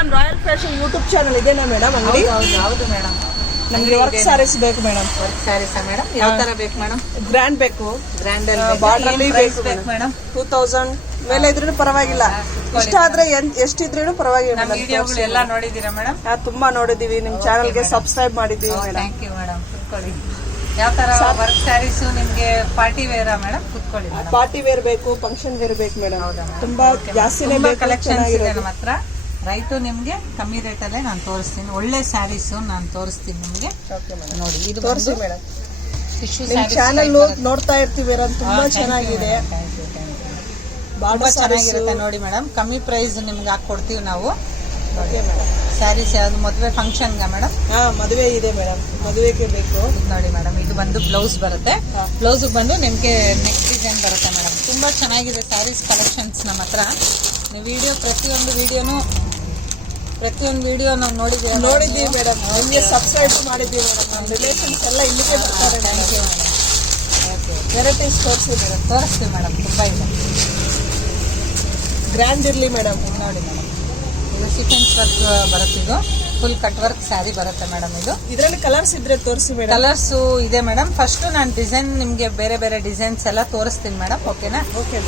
Madam royal fashion YouTube channel ಇದೆನಾ madam ಅಂಗಡಿ? ಹೌದು ಮೇಡಮ್. ನಮಗೆ ವರ್ಕ್ ಸ್ಯಾರೀಸ್ ಬೇಕು ಮೇಡಮ್. Work saris madam? ಯಾವ ತರ ಬೇಕು ಮೇಡಮ್? ಗ್ರ್ಯಾಂಡ್ ಬೇಕು, ಗ್ರ್ಯಾಂಡ್ ಬಾರ್ಡರ್ ಬೇಕು ಮೇಡಮ್. 2000 ಮೇಲೆ ಇದ್ರೂ ಪರವಾಗಿಲ್ಲ, ಇಷ್ಟ ಆದ್ರೆ ಎಷ್ಟಿದ್ರೂ ಪರವಾಗಿಲ್ಲ. ನಮ್ಮ ವಿಡಿಯೋಗಳು ಎಲ್ಲ ನೋಡಿದೀರಾ ಮೇಡಮ್? ತುಂಬಾ ನೋಡಿದೀವಿ, ನಿಮ್ ಚಾನಲ್ಗೆ ಸಬ್ಸ್ಕ್ರೈಬ್ ಮಾಡಿದೀವಿ ಮೇಡಮ್. Thank you madam. ಕುತ್ಕೊಳ್ಳಿ. ಯಾವ ತರ ವರ್ಕ್ ಸ್ಯಾರೀಸ್ ನಿಮ್ಗೆ ಪಾರ್ಟಿ ವೇರಾ ಮೇಡಮ್? ಕುತ್ಕೊಳ್ಳಿ. ಪಾರ್ಟಿ ವೇರ್ ಬೇಕು, ಫಂಕ್ಷನ್ ವೇರ್ ಬೇಕು ಮೇಡಮ್. ತುಂಬಾ ಜಾಸ್ತಿನೇ ಕಲೆಕ್ಷನ್ಸ್ ಇದೆ ನಮ್ಮ ಹತ್ರ. ರೈಟು ನಿಮ್ಗೆ ಕಮ್ಮಿ ರೇಟಲ್ಲೇ ನಾನು ತೋರಿಸ್ತೀನಿ. ಒಳ್ಳೆ ಸ್ಯಾರೀಸು ನಾನು ತೋರಿಸ್ತೀನಿ ನಿಮ್ಗೆ. ನೋಡಿ ಇದು ತೋರಿಸಿ ಮೇಡಮ್. ಟಿಶ್ಯೂ ಚಾನಲ್ ನೋಡ್ತಾ ಇರ್ತೀವಿ, ತುಂಬಾ ಚೆನ್ನಾಗಿದೆ, ತುಂಬಾ ಚೆನ್ನಾಗಿರುತ್ತೆ ನೋಡಿ ಮೇಡಮ್. ಕಮ್ಮಿ ಪ್ರೈಸ್ ನಿಮ್ಗೆ ಹಾಕೊಡ್ತೀವಿ ನಾವು. ಸ್ಯಾರೀಸ್ ಯಾವ್ದು ಮದುವೆ ಫಂಕ್ಷನ್ಗ ಮೇಡಮ್? ಮದುವೆ ಇದೆ ಮೇಡಮ್, ಮದುವೆಗೆ ಬೇಕು. ನೋಡಿ ಮೇಡಮ್, ಇದು ಬಂದು ಬ್ಲೌಸ್ ಬರುತ್ತೆ. ಬ್ಲೌಸ್ ಬಂದು ನಿಮ್ಗೆ ನೆಕ್ ಡಿಸೈನ್ ಬರುತ್ತೆ ಮೇಡಮ್. ತುಂಬಾ ಚೆನ್ನಾಗಿದೆ ಸ್ಯಾರೀಸ್ ಕಲೆಕ್ಷನ್ಸ್ ನಮ್ಮ ಹತ್ರ. ನೀವು ಪ್ರತಿಯೊಂದು ವಿಡಿಯೋ ನಾವು ನೋಡಿದ್ದೀವಿ ಮೇಡಮ್. ನಿಮಗೆ ಸಬ್ಸ್ಕ್ರೈಬ್ ಮಾಡಿದ್ದೀವಿ ಮೇಡಮ್. ನಮ್ಮ ರಿಲೇಷನ್ಸ್ ಎಲ್ಲ ಇಲ್ಲಿಗೆ ಬರ್ತಾರೆ. Thank you madam. Okay, varieties ತೋರಿಸಿ ಮೇಡಮ್. ತೋರಿಸ್ತೀವಿ ಮೇಡಮ್, ತುಂಬಾ ಇದೆ. ಗ್ರ್ಯಾಂಡ್ ಇರಲಿ ಮೇಡಮ್. ನೋಡಿ ಮೇಡಮ್, ಇದು ಸೀಕ್ವೆನ್ಸ್ ವರ್ಕ್ ಬರುತ್ತೆ. ಇದು ಫುಲ್ ಕಟ್ ವರ್ಕ್ ಸ್ಯಾರಿ ಬರುತ್ತೆ ಮೇಡಮ್. ಇದರಲ್ಲಿ ಕಲರ್ಸ್ ಇದ್ರೆ ತೋರಿಸಿ ಮೇಡಮ್. ಕಲರ್ಸ್ ಇದೆ ಮೇಡಮ್. ಫಸ್ಟ್ ನಾನು ಡಿಸೈನ್ ನಿಮ್ಗೆ ಬೇರೆ ಬೇರೆ ಡಿಸೈನ್ಸ್ ಎಲ್ಲ ತೋರಿಸ್ತೀನಿ ಮೇಡಮ್. ಓಕೆನಾ?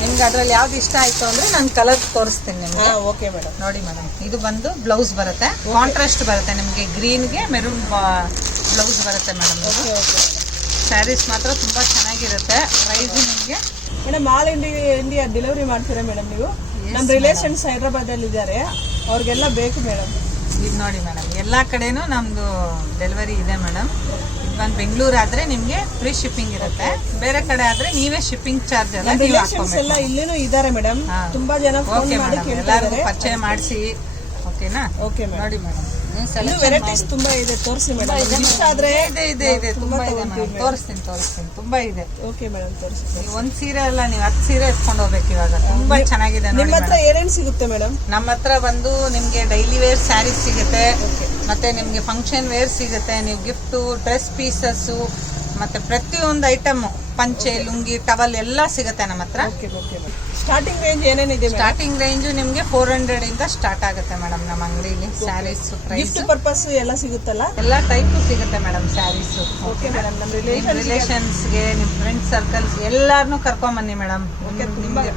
ನಿಮ್ಗೆ ಅದ್ರಲ್ಲಿ ಯಾವ್ದು ಇಷ್ಟ ಆಯ್ತು ಅಂದ್ರೆ ನಾನು ಕಲರ್ ತೋರಿಸ್ತೀನಿ ನಿಮ್ಗೆ. Okay madam. ನೋಡಿ ಮೇಡಮ್, ಇದು ಬಂದು ಬ್ಲೌಸ್ ಬರುತ್ತೆ. ಕಾಂಟ್ರಾಸ್ಟ್ ಬರುತ್ತೆ ನಿಮ್ಗೆ, ಗ್ರೀನ್ಗೆ ಮೆರೂನ್ ಬ್ಲೌಸ್ ಬರುತ್ತೆ ಮೇಡಮ್. ಸ್ಯಾರೀಸ್ ಮಾತ್ರ ತುಂಬಾ ಚೆನ್ನಾಗಿರುತ್ತೆ. ಪ್ರೈಸ್ ನಿಮ್ಗೆ ಮೇಡಮ್ ಆಲ್ ಇಂಡಿಯಾ ಡೆಲಿವರಿ ಮಾಡ್ತೀರಾ ಮೇಡಮ್ ನೀವು? ನಮ್ಮ ರಿಲೇಷನ್ಸ್ ಹೈದರಾಬಾದ್ ಅಲ್ಲಿ ಇದ್ದಾರೆ, ಅವ್ರಿಗೆಲ್ಲ ಬೇಕು ಮೇಡಮ್. ಇದು ನೋಡಿ ಮೇಡಮ್, ಎಲ್ಲಾ ಕಡೆನೂ ನಮ್ದು ಡೆಲಿವರಿ ಇದೆ ಮೇಡಮ್. ಇದು ಬಂದು ಬೆಂಗಳೂರು ಆದ್ರೆ ನಿಮ್ಗೆ ಫ್ರೀ ಶಿಪ್ಪಿಂಗ್ ಇರುತ್ತೆ. ಬೇರೆ ಕಡೆ ಆದ್ರೆ ನೀವೇ ಶಿಪ್ಪಿಂಗ್ ಚಾರ್ಜ್ ಎಲ್ಲ ರಿಲೇಷನ್ಸ್ ಎಲ್ಲ ಇಲ್ಲಿನೂ ಇದ್ದಾರೆ ಮೇಡಮ್. ತುಂಬಾ ಜನ ಫೋನ್ ಮಾಡಿ ಎಲ್ಲರಿಗೂ ಪರಿಚಯ ಮಾಡಿಸಿ. ಓಕೆನಾ? ಓಕೆ ನೋಡಿ ಮೇಡಮ್, ವೆರೈಟೀಸ್ ತುಂಬಾ ಇದೆ, ತೋರಿಸಿ ಮೇಡಮ್. ಇಷ್ಟ ಆದ್ರೆ ಇದೆ ತುಂಬಾ ಇದೆ ಮೇಡಮ್. ತೋರಿಸ್ತೀನಿ ತುಂಬಾ ಇದೆ. ಓಕೆ ಮೇಡಮ್, ತೋರಿಸಿ. ಒಂದ್ ಸೀರೆ ಅಲ್ಲ, ನೀವು 10 ಸೀರೆ ಎತ್ಕೊಂಡು ಹೋಗ್ಬೇಕು ಇವಾಗ. ತುಂಬಾ ಚೆನ್ನಾಗಿದೆ. ನಿಮ್ಮ ಹತ್ರ ಏನೇನು ಸಿಗುತ್ತೆ ಮೇಡಮ್? ನಮ್ಮ ಹತ್ರ ಬಂದು ನಿಮ್ಗೆ ಡೈಲಿ ವೇರ್ ಸ್ಯಾರೀಸ್ ಸಿಗುತ್ತೆ, ಮತ್ತೆ ನಿಮ್ಗೆ ಫಂಕ್ಷನ್ ವೇರ್ ಸಿಗುತ್ತೆ, ನೀವು ಗಿಫ್ಟು, ಡ್ರೆಸ್ ಪೀಸಸ್ಸು, ಮತ್ತೆ ಪ್ರತಿಯೊಂದು ಐಟಮ್, ಪಂಚೆ, ಲುಂಗಿ, ಟವಲ್ ಎಲ್ಲ ಸಿಗುತ್ತೆ ನಮ್ಮ ಹತ್ರ. ಸ್ಟಾರ್ಟಿಂಗ್ ರೇಂಜ್ ಏನೇನಿದೆ? ಸ್ಟಾರ್ಟಿಂಗ್ ರೇಂಜ್ ನಿಮ್ಗೆ 400 ಇಂದ ಸ್ಟಾರ್ಟ್ ಆಗುತ್ತೆ ಮೇಡಮ್ ನಮ್ಮ ಅಂಗಡಿಲಿ. ಸ್ಯಾರೀಸ್ ಗಿಫ್ಟ್ ಪರ್ಪಸ್ ಎಲ್ಲ ಸಿಗುತ್ತಲ್ಲ? ಎಲ್ಲ ಟೈಪ್ ಸಿಗುತ್ತೆ ಮೇಡಮ್ ಸ್ಯಾರೀಸ್. Okay madam. ನಮ್ಮ ರಿಲೇಷನ್ಸ್ಗೆ, ನಿಮ್ಮ ಫ್ರೆಂಡ್ ಸರ್ಕಲ್ಸ್ ಎಲ್ಲಾರನ್ನೂ ಕರ್ಕೊಂಡ್ ಬನ್ನಿ ಮೇಡಮ್. ನಿಮ್ಗೆ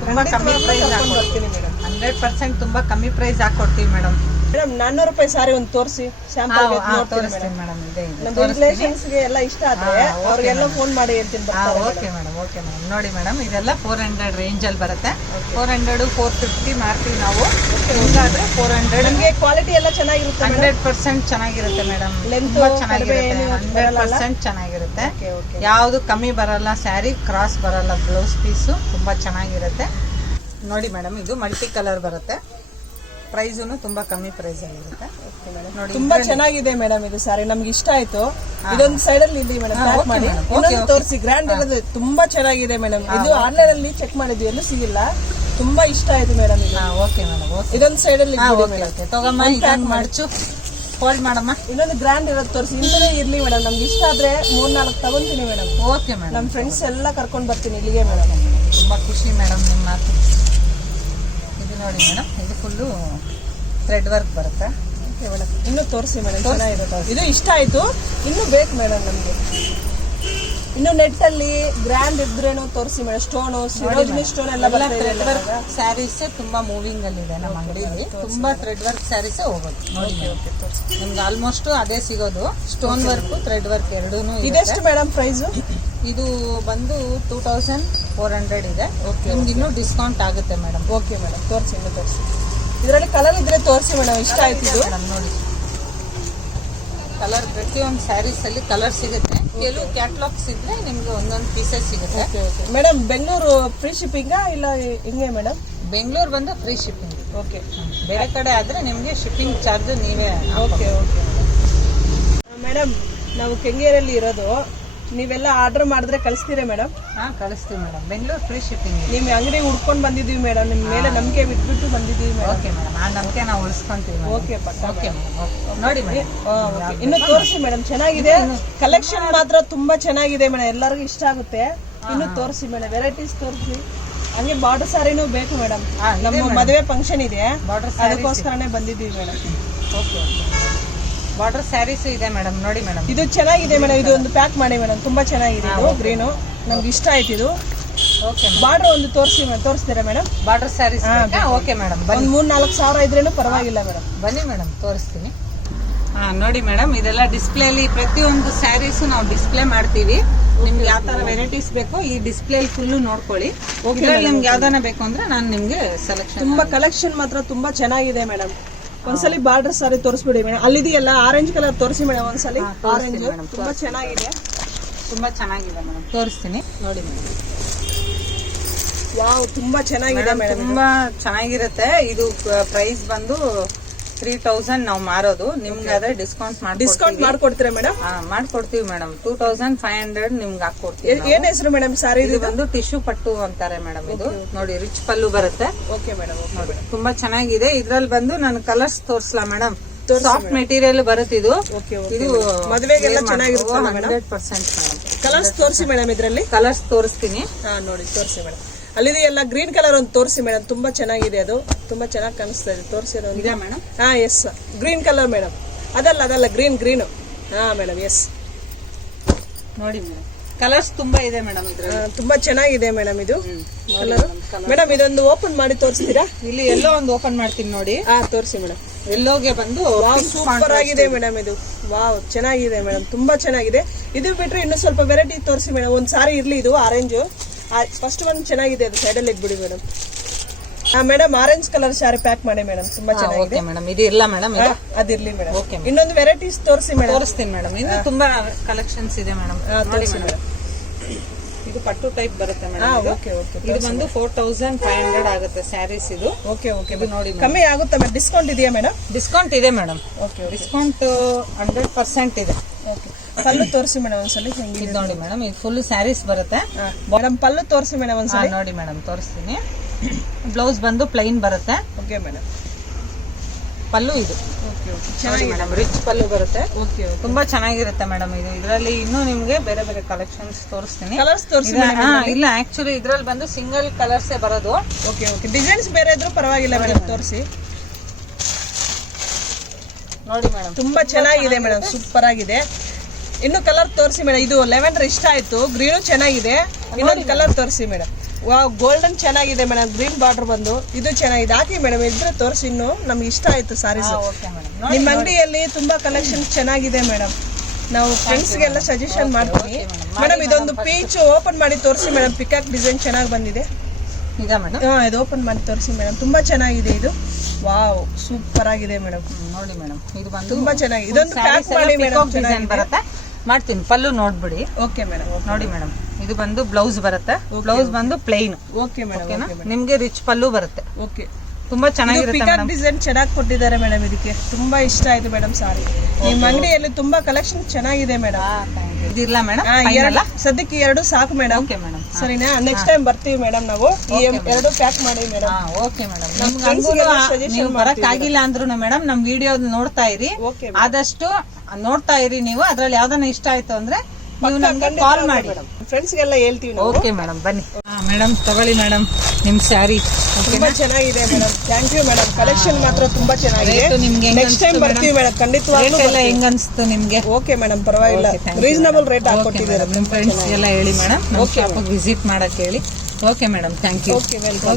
ತುಂಬಾ ಕಮ್ಮಿ ಪ್ರೈಸ್ ಹಾಕೊಡ್ತೀನಿ ಮೇಡಮ್. 100% ತುಂಬಾ ಕಮ್ಮಿ ಪ್ರೈಸ್ ಹಾಕೊಡ್ತೀವಿ ಮೇಡಮ್. ಮೇಡಮ್ 400 ರೂಪಾಯಿ ಸಾರಿ ಒಂದು ತೋರಿಸಿ, ಸ್ಯಾಂಪಲ್ ತೋರಿಸ್ತೀನಿ ಮೇಡಮ್. ನಮ್ಮ ರಿಲೇಷನ್ಸ್ಗೆ ಎಲ್ಲ ಇಷ್ಟ ಆದ್ರೆ ಅವ್ರಿಗೆಲ್ಲ ಫೋನ್ ಮಾಡಿ ಹೇಳ್ತೀನಿ. Okay madam. ನೋಡಿ ಮೇಡಮ್, ಇದೆಲ್ಲ 400 ರೇಂಜ್ ಅಲ್ಲಿ ಬರುತ್ತೆ. 400, 450 ಮಾರ್ತೀವಿ ನಾವು. ಹಿಂಗಾದ್ರೆ 400. ನಮಗೆ ಕ್ವಾಲಿಟಿ ಎಲ್ಲ ಚೆನ್ನಾಗಿರುತ್ತೆ. 100% ಚೆನ್ನಾಗಿರುತ್ತೆ ಮೇಡಮ್. ತುಂಬಾ ಚೆನ್ನಾಗಿರುತ್ತೆ. 100% ಚೆನ್ನಾಗಿರುತ್ತೆ. ಯಾವುದು ಕಮ್ಮಿ ಬರಲ್ಲ. ಸ್ಯಾರಿ ಕ್ರಾಸ್ ಬರಲ್ಲ. ಬ್ಲೌಸ್ ಪೀಸು ತುಂಬಾ ಚೆನ್ನಾಗಿರುತ್ತೆ. ನೋಡಿ ಮೇಡಮ್, ಇದು ಮಲ್ಟಿ ಕಲರ್ ಬರುತ್ತೆ. ಪ್ರೈಸೂನು ತುಂಬಾ ಕಮ್ಮಿ ಪ್ರೈಸ್ ಅಲ್ಲಿ ಇರುತ್ತೆ. ನೋಡಿ, ತುಂಬಾ ಚೆನ್ನಾಗಿದೆ ಮೇಡಮ್. ಇದು ಸಾರಿ ನಮ್ಗೆ ಇಷ್ಟ ಆಯ್ತು. ಇದೊಂದು ಸೈಡ್ ಅಲ್ಲಿ ಇಲ್ಲಿ ಮೇಡಮ್ ಪ್ಯಾಕ್ ಮಾಡಿ ಇನ್ನೊಂದು ತೋರಿಸಿ. ಗ್ರ್ಯಾಂಡ್ ಇರೋದು ತುಂಬಾ ಚೆನ್ನಾಗಿದೆ ಮೇಡಮ್. ಇದು ಆನ್ಲೈನ್ ಅಲ್ಲಿ ಚೆಕ್ ಮಾಡಿದ್ವಿ, ಎಲ್ಲೂ ಸಿಗಿಲ್ಲ. ತುಂಬಾ ಇಷ್ಟ ಆಯ್ತು ಮೇಡಮ್. Okay madam. ಇದೊಂದು ಸೈಡ್ ಅಲ್ಲಿ ತಗೊಮ್ಮ, ಇದನ್ನ ಮಡಚು ಫೋಲ್ಡ್ ಮಾಡಮ್ಮ. ಇನ್ನೊಂದು ಗ್ರ್ಯಾಂಡ್ ಇರೋದು ತೋರಿಸಿ. ಇಂದಲೇ ಇರ್ಲಿ ಮೇಡಮ್. ನಮ್ಗೆ ಇಷ್ಟ ಆದ್ರೆ 3-4 ತಗೊಂತೀನಿ ಮೇಡಮ್. Okay madam. ನಮ್ಮ ಫ್ರೆಂಡ್ಸ್ ಎಲ್ಲ ಕರ್ಕೊಂಡು ಬರ್ತೀನಿ ಇಲ್ಲಿಗೆ ಮೇಡಮ್. ತುಂಬಾ ಖುಷಿ ಮೇಡಮ್ ನಿಮ್ಮ ಮಾತು. ಇದು ನೋಡಿ ಮೇಡಮ್, ಇದು ಫುಲ್ಲು ಥ್ರೆಡ್ ವರ್ಕ್ ಬರುತ್ತೆ. ಇನ್ನು ತೋರಿಸಿ ಮೇಡಮ್, ಚೆನ್ನಾಗಿರುತ್ತೆ. ಇದು ಇಷ್ಟ ಆಯ್ತು, ಇನ್ನು ಬೇಕು ಮೇಡಮ್ ನಮ್ಗೆ. ಇನ್ನು ನೆಟ್ ಅಲ್ಲಿ ಗ್ರ್ಯಾಂಡ್ ಇದ್ರೇನು ತೋರಿಸಿ ಮೇಡಮ್. ಸ್ಟೋನು, ಸಿರೋಜಿನಿ ಸ್ಟೋನ್ ಎಲ್ಲ ಥ್ರೆಡ್ ವರ್ಕ್ ಸ್ಯಾರೀಸ್ ತುಂಬಾ ಮೂವಿಂಗ್ ಅಲ್ಲಿ ಇದೆ ನಮ್ಮ ಅಂಗಡಿಯಲ್ಲಿ. ತುಂಬಾ ಥ್ರೆಡ್ ವರ್ಕ್ ಸ್ಯಾರೀಸ್ ಹೋಗೋದು. ನೋಡಿ ನಿಮ್ಗೆ ಆಲ್ಮೋಸ್ಟ್ ಅದೇ ಸಿಗೋದು. ಸ್ಟೋನ್ ವರ್ಕ್, ಥ್ರೆಡ್ ವರ್ಕ್ ಎರಡೂನು. ಇದೆಷ್ಟು ಮೇಡಮ್ ಪ್ರೈಸ್? ಇದು ಬಂದು 2400 ಇದೆ. ನಿಮ್ಗೆ ಇನ್ನೂ ಡಿಸ್ಕೌಂಟ್ ಆಗುತ್ತೆ ಮೇಡಮ್. ಓಕೆ ಮೇಡಮ್, ತೋರಿಸಿ. ಇನ್ನು ತೋರಿಸಿ. ಇದರಲ್ಲಿ ಕಲರ್ ಇದ್ರೆ ತೋರಿಸಿ ಮೇಡಮ್. ಇಷ್ಟ ಆಯ್ತು ಮೇಡಮ್. ನೋಡಿ ಕಲರ್, ಪ್ರತಿಯೊಂದು ಸ್ಯಾರೀಸ್ ಅಲ್ಲಿ ಕಲರ್ ಸಿಗುತ್ತೆ. ಕೆಲವು ಕ್ಯಾಟ್ಲಾಗ್ಸ್ ಇದ್ರೆ ನಿಮ್ಗೆ ಒಂದೊಂದು ಪೀಸಸ್ ಸಿಗುತ್ತೆ ಮೇಡಮ್. ಬೆಂಗಳೂರು ಫ್ರೀ ಶಿಪ್ಪಿಂಗಾ ಇಲ್ಲ ಹಿಂಗೆ ಮೇಡಮ್? ಬೆಂಗಳೂರು ಬಂದು ಫ್ರೀ ಶಿಪ್ಪಿಂಗ್. ಓಕೆ. ಬೇರೆ ಕಡೆ ಆದ್ರೆ ನಿಮ್ಗೆ ಶಿಪ್ಪಿಂಗ್ ಚಾರ್ಜ್ ನೀವೇ. ಓಕೆ ಮೇಡಮ್, ನಾವು ಕೆಂಗೇರಿಯಲ್ಲಿ ಇರೋದು. ನೀವೆಲ್ಲ ಆರ್ಡರ್ ಮಾಡಿದ್ರೆ ಕಳಿಸ್ತೀರಾ ಮೇಡಮ್? ಕಳಿಸ್ತೀವಿ ಮೇಡಮ್. Bengaluru free shipping. ನಿಮ್ಮ ಅಂಗಡಿ ಹುಡ್ಕೊಂಡು ಬಂದಿದ್ದೀವಿ ಮೇಡಮ್. ನಿಮ್ಮ ಮೇಲೆ ನಂಬಿಕೆ ಬಿಟ್ಬಿಟ್ಟು ಬಂದಿದ್ದೀವಿ ಮೇಡಮ್. ಓಕೆ ಮೇಡಮ್, ಆ ನಂಬಿಕೆ ನಾವು ಉಳಿಸ್ಕೊಂತೀವಿ. Okay okay madam. ನೋಡಿ ಮೇಡಮ್, ಇನ್ನು ತೋರಿಸಿ ಮೇಡಮ್. ಚೆನ್ನಾಗಿದೆ ಕಲೆಕ್ಷನ್ ಮಾತ್ರ ತುಂಬಾ ಚೆನ್ನಾಗಿದೆ ಮೇಡಮ್. ಎಲ್ಲರಿಗೂ ಇಷ್ಟ ಆಗುತ್ತೆ. ಇನ್ನು ತೋರಿಸಿ ಮೇಡಮ್, ವೆರೈಟೀಸ್ ತೋರಿಸಿ. ಹಂಗೆ ಬಾರ್ಡರ್ ಸಾರಿನೂ ಬೇಕು ಮೇಡಮ್. ನಮ್ಮ ಮದುವೆ ಫಂಕ್ಷನ್ ಇದೆ, ಅದಕ್ಕೋಸ್ಕರನೇ ಬಂದಿದ್ದೀವಿ ಮೇಡಮ್. ಓಕೆ ಬಾರ್ಡರ್ ಸ್ಯಾರೀಸ್ ಇದೆ ಮೇಡಮ್. ನೋಡಿ ಮೇಡಮ್ ಇದು ಚೆನ್ನಾಗಿದೆ ಮೇಡಮ್. ಇದು ಒಂದು ಪ್ಯಾಕ್ ಮಾಡಿ ಮೇಡಮ್, ತುಂಬಾ ಚೆನ್ನಾಗಿದೆ. ಇದು ಗ್ರೀನು ನಮ್ಗೆ ಇಷ್ಟ ಆಯ್ತು ಇದು. ಓಕೆ ಬಾರ್ಡರ್ ಒಂದು ತೋರಿಸ್ತೀರಾ madam? Border saris okay madam. ಒಂದು 3-4 ಸಾವಿರ ಇದ್ರೇನು ಪರವಾಗಿಲ್ಲ ಮೇಡಮ್. ಬನ್ನಿ ಮೇಡಮ್ ತೋರಿಸ್ತೀನಿ. ನೋಡಿ ಮೇಡಮ್, ಇದೆಲ್ಲ ಡಿಸ್ಪ್ಲೇಲಿ ಪ್ರತಿಯೊಂದು ಸ್ಯಾರೀಸು ನಾವು ಡಿಸ್ಪ್ಲೇ ಮಾಡ್ತೀವಿ. ನಿಮ್ಗೆ ಯಾವ ತರ ವೆರೈಟೀಸ್ ಬೇಕು ಈ ಡಿಸ್ಪ್ಲೇ ಫುಲ್ಲು ನೋಡ್ಕೊಳ್ಳಿ. ಇದ್ರಲ್ಲಿ ನಿಮ್ಗೆ ಯಾವ್ದಾನ ಬೇಕು ಅಂದ್ರೆ ನಾನು ನಿಮ್ಗೆ ಸೆಲೆಕ್ಷನ್. ತುಂಬಾ ಕಲೆಕ್ಷನ್ ಮಾತ್ರ ತುಂಬಾ ಚೆನ್ನಾಗಿದೆ ಮೇಡಮ್. ಒಂದ್ಸಲಿ ಬಾರ್ಡರ್ ಸಾರಿ ತೋರಿಸ್ಬಿಡಿ ಮೇಡಮ್. ಅಲ್ಲಿದೆಯಲ್ಲ ಆರೆಂಜ್ ಕಲರ್ ತೋರಿಸಿ ಮೇಡಮ್ ಒಂದ್ಸಲಿ. ಆರೆಂಜ್ ತುಂಬಾ ಚೆನ್ನಾಗಿದೆ, ತುಂಬಾ ಚೆನ್ನಾಗಿದೆ ಮೇಡಮ್. ತೋರಿಸ್ತೀನಿ ನೋಡಿ ಮೇಡಮ್. ವಾವ್, ತುಂಬಾ ಚೆನ್ನಾಗಿದೆ ಮೇಡಮ್. ತುಂಬಾ ಚೆನ್ನಾಗಿರುತ್ತೆ. ಇದು ಪ್ರೈಸ್ ಬಂದು 3000 ನಾವು ಮಾರೋದು. ನಿಮ್ಗೆ ಅದೇ ಡಿಸ್ಕೌಂಟ್ ಮಾಡ್ಕೊಡ್ತೀರಾ ಮೇಡಮ್? ಮಾಡ್ಕೊಡ್ತೀವಿ ಮೇಡಮ್. 2500 ನಿಮ್ಗೆ ಹಾಕೊಡ್ತೀವಿ. ಏನ್ ಹೆಸರು ಮೇಡಮ್ ಸಾರಿ? ಇದು ಬಂದು ಟಿಶ್ಯೂ ಪಟ್ಟು ಅಂತಾರೆ ಮೇಡಮ್. ಇದು ನೋಡಿ ರಿಚ್ ಪಲ್ಲು ಬರುತ್ತೆ. Okay madam. ನೋಡಿ ತುಂಬಾ ಚೆನ್ನಾಗಿದೆ. ಇದ್ರಲ್ಲಿ ಬಂದು ನಾನು ಕಲರ್ಸ್ ತೋರಿಸ್ಲಾ ಮೇಡಮ್? ಸಾಫ್ಟ್ ಮೆಟೀರಿಯಲ್ ಬರುತ್ತೆ ಇದು. ಇದು ಮದುವೆಗೆಲ್ಲ ಚೆನ್ನಾಗಿರುತ್ತೆ 100% ಮೇಡಮ್. ಕಲರ್ಸ್ ತೋರಿಸಿ ಮೇಡಮ್. ಇದ್ರಲ್ಲಿ ಕಲರ್ಸ್ ತೋರಿಸ್ತೀನಿ. ನೋಡಿ ತೋರಿಸಿ ಮೇಡಮ್. ಅಲ್ಲಿದೆಯಲ್ಲ ಗ್ರೀನ್ ಕಲರ್ ಒಂದು ತೋರಿಸಿ ಮೇಡಮ್. ತುಂಬಾ ಚೆನ್ನಾಗಿದೆ, ಅದು ತುಂಬಾ ಚೆನ್ನಾಗಿ ಕಾಣಿಸ್ತಾ ಇದೆ. ತೋರಿಸಿರೋ ಇದೆ madam. Yes green colour madam. ಅದಲ್ಲ ಗ್ರೀನ್ ಮೇಡಮ್. ಎಸ್ ನೋಡಿ ಮೇಡಮ್, ಕಲರ್ಸ್ ತುಂಬಾ ಇದೆ ಮೇಡಮ್. ಇದ್ರಲ್ಲಿ ತುಂಬಾ ಚೆನ್ನಾಗಿದೆ ಮೇಡಮ್ ಇದು ಕಲರ್. ಮೇಡಮ್ ಇದೊಂದು ಓಪನ್ ಮಾಡಿ ತೋರಿಸ್ತೀರಾ? ಇಲ್ಲಿ ಎಲ್ಲೋ ಒಂದು ಓಪನ್ ಮಾಡ್ತೀನಿ ನೋಡಿ. ತೋರಿಸಿ ಮೇಡಮ್. ಎಲ್ಲೋಗೆ ಬಂದು ಸೂಪರ್ ಆಗಿದೆ ಮೇಡಮ್ ಇದು. ವಾವ್, ಚೆನ್ನಾಗಿದೆ ಮೇಡಮ್, ತುಂಬಾ ಚೆನ್ನಾಗಿದೆ. ಇದು ಬಿಟ್ರೆ ಇನ್ನು ಸ್ವಲ್ಪ ವೆರೈಟಿ ತೋರಿಸಿ ಮೇಡಮ್. ಒಂದ್ ಸಾರಿ ಇರ್ಲಿ. ಇದು ಆರೆಂಜ್ ಫಸ್ಟ್ ಒಂದು ಚೆನ್ನಾಗಿದೆ, ಅದು ಸೈಡಲ್ಲಿ ಇಟ್ಬಿಡಿ ಮೇಡಮ್. ಮೇಡಮ್ ಆರೆಂಜ್ ಕಲರ್ ಸಾರಿ ಪ್ಯಾಕ್ ಮಾಡಿ ಮೇಡಮ್. ತುಂಬಾ ಚೆನ್ನಾಗಿದೆ ಮೇಡಮ್. ಇದು ಇಲ್ಲ ಮೇಡಮ್, ಅದಿರ್ಲಿ ಮೇಡಮ್. ಇನ್ನೊಂದು ವೆರೈಟೀಸ್ ತೋರಿಸಿ ಮೇಡಮ್. ತೋರಿಸ್ತೀನಿ ಮೇಡಮ್. ಇನ್ನು ತುಂಬಾ ಕಲೆಕ್ಷನ್ಸ್ ಇದೆ ಮೇಡಮ್. ತೋರಿಸಿ ಮೇಡಮ್. ಇದು ಪಟ್ಟು ಟೈಪ್ ಬರುತ್ತೆ ಮೇಡಮ್. ಇದು ಬಂದು 4500 ಆಗುತ್ತೆ ಸ್ಯಾರೀಸ್ ಇದು. ಓಕೆ ನೋಡಿ. ಕಮ್ಮಿ ಆಗುತ್ತೆ ಮೇಡಮ್? ಡಿಸ್ಕೌಂಟ್ ಇದೆಯಾ ಮೇಡಮ್? ಡಿಸ್ಕೌಂಟ್ ಇದೆ ಮೇಡಮ್. ಡಿಸ್ಕೌಂಟ್ 100% ಇದೆ. ಪಲ್ಲು ತೋರಿಸಿ ಮೇಡಮ್ ಒಂದ್ಸಲಿ. ಇದು ನೋಡಿ ಮೇಡಮ್, ಇದು ಫುಲ್ ಸ್ಯಾರೀಸ್ ಬರುತ್ತೆ ಮೇಡಮ್. ಪಲ್ಲು ತೋರಿಸಿ ಮೇಡಮ್ ಒಂದ್ಸಲಿ. ನೋಡಿ ಮೇಡಮ್ ತೋರಿಸ್ತೀನಿ. ಬ್ಲೌಸ್ ಬಂದು ಪ್ಲೈನ್ ಬರುತ್ತೆ. Okay madam. ಪಲ್ಲು ಇದು ಮೇಡಮ್ ರಿಚ್ ಪಲ್ಲು ಬರುತ್ತೆ. ತುಂಬಾ ಚೆನ್ನಾಗಿರುತ್ತೆ ಮೇಡಮ್. ಇದು ಇದರಲ್ಲಿ ಇನ್ನೂ ನಿಮ್ಗೆ ಬೇರೆ ಬೇರೆ ಕಲೆಕ್ಷನ್ಸ್ ತೋರಿಸ್ತೀನಿ. ಕಲರ್ಸ್ ತೋರಿಸಿ. ಇಲ್ಲ ಆಕ್ಚುಲಿ ಇದ್ರಲ್ಲಿ ಬಂದು ಸಿಂಗಲ್ ಕಲರ್ಸ್ ಬರೋದು. ಓಕೆ ಡಿಸೈನ್ಸ್ ಬೇರೆ ಇದ್ರೂ ಪರವಾಗಿಲ್ಲ ಮೇಡಮ್, ತೋರಿಸಿ. ನೋಡಿ ಮೇಡಮ್, ತುಂಬಾ ಚೆನ್ನಾಗಿದೆ ಮೇಡಮ್, ಸೂಪರ್ ಆಗಿದೆ. ಇನ್ನು ಕಲರ್ ತೋರಿಸಿ ಮೇಡಮ್. ಇದು ಲೆವೆಂಡರ್ ಇಷ್ಟ ಆಯ್ತು, ಗ್ರೀನು ಚೆನ್ನಾಗಿದೆ. ಇನ್ನೊಂದು ಕಲರ್ ತೋರಿಸಿ ಮೇಡಮ್. ವಾವ್, ಗೋಲ್ಡನ್ ಚೆನ್ನಾಗಿದೆ ಮೇಡಮ್. ಗ್ರೀನ್ ಬಾರ್ಡರ್ ಬಂದು ಇದು ಚೆನ್ನಾಗಿದೆ. ಹಾಕಿ ಮೇಡಮ್, ಇದ್ರೆ ತೋರಿಸಿ. ಇನ್ನು ನಮ್ಗೆ ಇಷ್ಟ ಆಯ್ತು ಸಾರೀಸ್. ನಿಮ್ಮ ಅಂಗಡಿಯಲ್ಲಿ ತುಂಬಾ ಕಲೆಕ್ಷನ್ ಚೆನ್ನಾಗಿದೆ ಮೇಡಮ್. ನಾವು ಫ್ರೆಂಡ್ಸ್ಗೆಲ್ಲ ಸಜೆಷನ್ ಮಾಡ್ತೀವಿ ಮೇಡಮ್. ಇದೊಂದು ಪೀಚ್ ಓಪನ್ ಮಾಡಿ ತೋರಿಸಿ ಮೇಡಮ್. ಪಿಕಾಕ್ ಡಿಸೈನ್ ಚೆನ್ನಾಗಿ ಬಂದಿದೆ. ಇದು ಓಪನ್ ಮಾಡಿ ತೋರಿಸಿ ಮೇಡಮ್. ತುಂಬಾ ಚೆನ್ನಾಗಿದೆ ಇದು. ವಾವ್, ಸೂಪರ್ ಆಗಿದೆ ಮೇಡಮ್. ನೋಡಿ ಮೇಡಮ್, ಇದು ಬಂದು ತುಂಬಾ ಚೆನ್ನಾಗಿದೆ. ಇದೊಂದು ಪ್ಯಾಕ್ ಮಾಡಿ ಮೇಡಮ್. ಡಿಸೈನ್ ಬರುತ್ತೆ. ಮಾಡ್ತೀನಿ. ಪಲ್ಲು ನೋಡ್ಬಿಡಿ. Okay madam. ನೋಡಿ ಮೇಡಮ್, ಇದು ಬಂದು ಬ್ಲೌಸ್ ಬರುತ್ತೆ. ಬ್ಲೌಸ್ ಬಂದು ಪ್ಲೈನ್. Okay madam. ನಿಮ್ಗೆ ರಿಚ್ ಪಲ್ಲು ಬರುತ್ತೆ. ಓಕೆ, ತುಂಬಾ ಚೆನ್ನಾಗಿರುತ್ತೆ ಮೇಡಮ್. ಡಿಸೈನ್ ಚೆನ್ನಾಗಿ ಕೊಟ್ಟಿದ್ದಾರೆ ಮೇಡಮ್. ಇದಕ್ಕೆ ತುಂಬಾ ಇಷ್ಟ ಆಯ್ತು ಮೇಡಮ್ ಸಾರಿ. ನಿಮ್ಮ ಅಂಗಡಿಯಲ್ಲಿ ತುಂಬಾ ಕಲೆಕ್ಷನ್ ಚೆನ್ನಾಗಿದೆ ಮೇಡಮ್. ಇದಿಲ್ಲ ಮೇಡಮ್, ಸದ್ಯಕ್ಕೆ 2 ಸಾಕು ಮೇಡಮ್. ಓಕೆ ಮೇಡಮ್, ಸರಿನಾ? ನೆಕ್ಸ್ಟ್ ಟೈಮ್ ಬರ್ತೀವಿ ಮೇಡಮ್ ನಾವು. ಈ 2 ಪ್ಯಾಕ್ ಮಾಡಿ ಮೇಡಮ್. Okay madam. ನೀವು ಬರಕ್ ಆಗಿಲ್ಲ ಅಂದ್ರೂ ಮೇಡಮ್ ನಮ್ ವಿಡಿಯೋ ನೋಡ್ತಾ ಇರಿ. ಆದಷ್ಟು ನೋಡ್ತಾ ಇರಿ ನೀವು. ಅದ್ರಲ್ಲಿ ಯಾವ್ದನ್ನ ಇಷ್ಟ ಆಯ್ತು ಅಂದ್ರೆ ನೀವು ನಮ್ಗೆ ಕಾಲ್ ಮಾಡಿ. ಫ್ರೆಂಡ್ಸ್ಗೆಲ್ಲ ಹೇಳ್ತೀವಿ. ಓಕೆ ಮೇಡಮ್, ಬನ್ನಿ ಮೇಡಮ್, ತಗೊಳ್ಳಿ ಮೇಡಮ್ ನಿಮ್ ಸ್ಯಾರಿ. ತುಂಬಾ ಚೆನ್ನಾಗಿದೆ madam. Thank you madam. Collection ಮಾತ್ರ ತುಂಬಾ ಚೆನ್ನಾಗಿದೆ. ನಿಮ್ಗೆ ನೆಕ್ಸ್ಟ್ ಟೈಮ್ ಬರ್ತೀವಿ ಮೇಡಮ್, ಖಂಡಿತವಾಗ್ಲೂ. ಹೆಂಗ್ ಅನ್ಸ್ತು ನಿಮ್ಗೆ? ಓಕೆ ಮೇಡಮ್, ಪರವಾಗಿಲ್ಲ. ರೀಸನಬಲ್ ರೇಟ್ ಹಾಕೊಟ್ಟಿದ್ದೀರಾ. ನಿಮ್ ಫ್ರೆಂಡ್ಸ್ ಎಲ್ಲ ಹೇಳಿ ಮೇಡಮ್, ಶಾಪ್ ವಿಸಿಟ್ ಮಾಡಕ್ ಹೇಳಿ. Okay madam, thank you. Okay, welcome.